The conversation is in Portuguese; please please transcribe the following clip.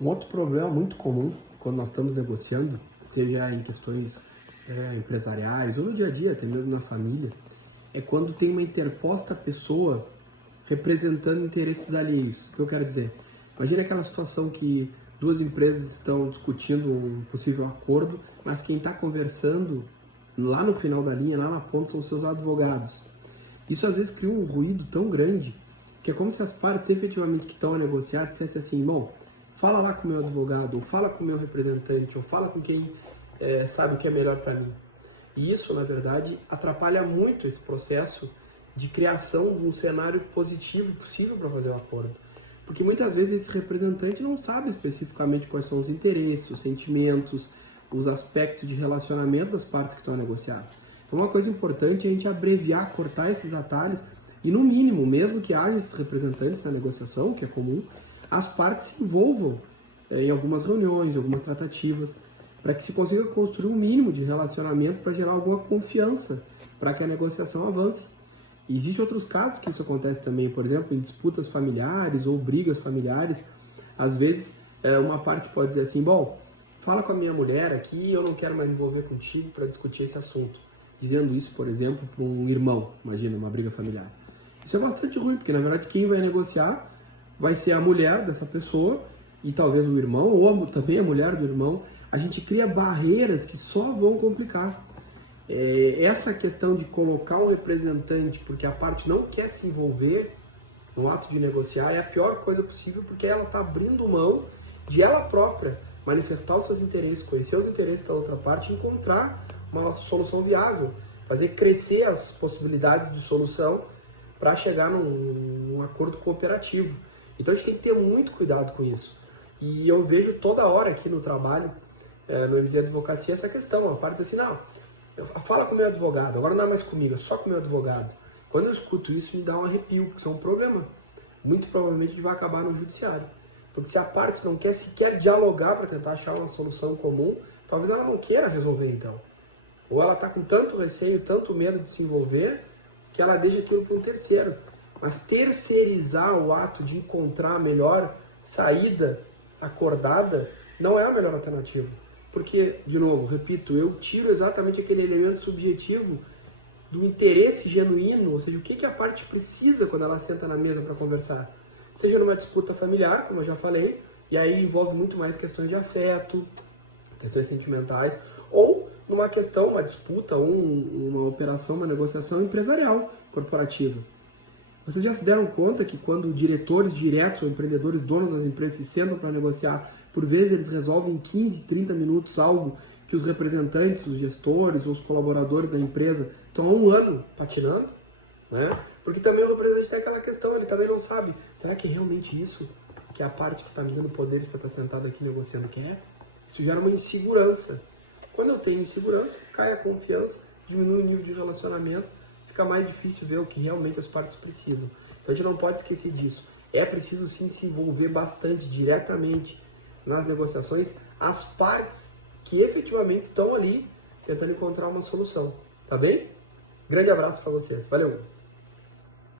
Um outro problema muito comum quando nós estamos negociando, seja em questões empresariais ou no dia a dia, até mesmo na família, é quando tem uma interposta pessoa representando interesses alheios. O que eu quero dizer? Imagina aquela situação que duas empresas estão discutindo um possível acordo, mas quem está conversando lá no final da linha, lá na ponta, são os seus advogados. Isso às vezes cria um ruído tão grande que é como se as partes efetivamente que estão a negociar dissessem assim, bom, fala lá com o meu advogado, ou fala com o meu representante, ou fala com quem sabe o que é melhor para mim. E isso, na verdade, atrapalha muito esse processo de criação de um cenário positivo possível para fazer o acordo. Porque muitas vezes esse representante não sabe especificamente quais são os interesses, os sentimentos, os aspectos de relacionamento das partes que estão a negociar. Então, uma coisa importante é a gente abreviar, cortar esses atalhos e, no mínimo, mesmo que haja esses representantes na negociação, que é comum, as partes se envolvam em algumas reuniões, em algumas tratativas, para que se consiga construir um mínimo de relacionamento para gerar alguma confiança para que a negociação avance. E existem outros casos que isso acontece também, por exemplo, em disputas familiares ou brigas familiares. Às vezes, uma parte pode dizer assim, bom, fala com a minha mulher aqui, eu não quero mais me envolver contigo para discutir esse assunto. Dizendo isso, por exemplo, para um irmão, imagina, uma briga familiar. Isso é bastante ruim, porque na verdade quem vai negociar vai ser a mulher dessa pessoa e talvez o irmão, ou também a mulher do irmão. A gente cria barreiras que só vão complicar. Essa questão de colocar um representante porque a parte não quer se envolver no ato de negociar é a pior coisa possível, porque ela está abrindo mão de ela própria manifestar os seus interesses, conhecer os interesses da outra parte e encontrar uma solução viável, fazer crescer as possibilidades de solução para chegar num acordo cooperativo. Então a gente tem que ter muito cuidado com isso. E eu vejo toda hora aqui no trabalho, no MZ Advocacia, essa questão. A parte diz assim, não, fala com o meu advogado, agora não é mais comigo, é só com o meu advogado. Quando eu escuto isso, me dá um arrepio, porque isso é um problema. Muito provavelmente a gente vai acabar no judiciário. Porque se a parte não quer sequer dialogar para tentar achar uma solução comum, talvez ela não queira resolver então. Ou ela está com tanto receio, tanto medo de se envolver, que ela deixa aquilo para um terceiro. Mas terceirizar o ato de encontrar a melhor saída acordada não é a melhor alternativa. Porque, de novo, repito, eu tiro exatamente aquele elemento subjetivo do interesse genuíno, ou seja, o que a parte precisa quando ela senta na mesa para conversar. Seja numa disputa familiar, como eu já falei, e aí envolve muito mais questões de afeto, questões sentimentais, ou numa questão, uma disputa, uma operação, uma negociação empresarial, corporativa. Vocês já se deram conta que quando diretores diretos ou empreendedores, donos das empresas se sentam para negociar, por vezes eles resolvem em 15, 30 minutos algo que os representantes, os gestores ou os colaboradores da empresa estão há um ano patinando, né? Porque também o representante tem aquela questão, ele também não sabe, será que é realmente isso que a parte que está me dando poderes para estar sentada aqui negociando quer? Isso gera uma insegurança. Quando eu tenho insegurança, cai a confiança, diminui o nível de relacionamento, fica mais difícil ver o que realmente as partes precisam. Então a gente não pode esquecer disso. É preciso sim se envolver bastante, diretamente, nas negociações, as partes que efetivamente estão ali tentando encontrar uma solução. Tá bem? Grande abraço para vocês. Valeu!